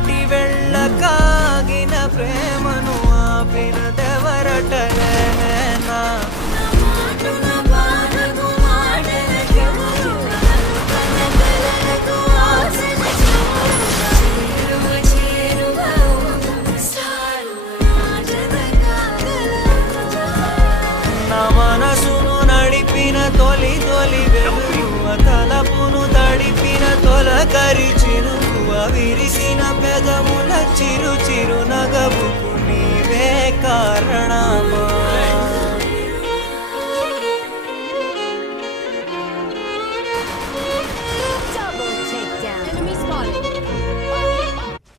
దాటి వెళ్ళకాగిన ప్రేమను ఆపినదెవరటలేనా నా మనసును నడిపిన తొలి తొలి వెలుగువ తలపును తడిపిన తొలకరి చిరుకువ విరిసిన పెదముల చిరు చిరు నగవుకు నీవే కారణం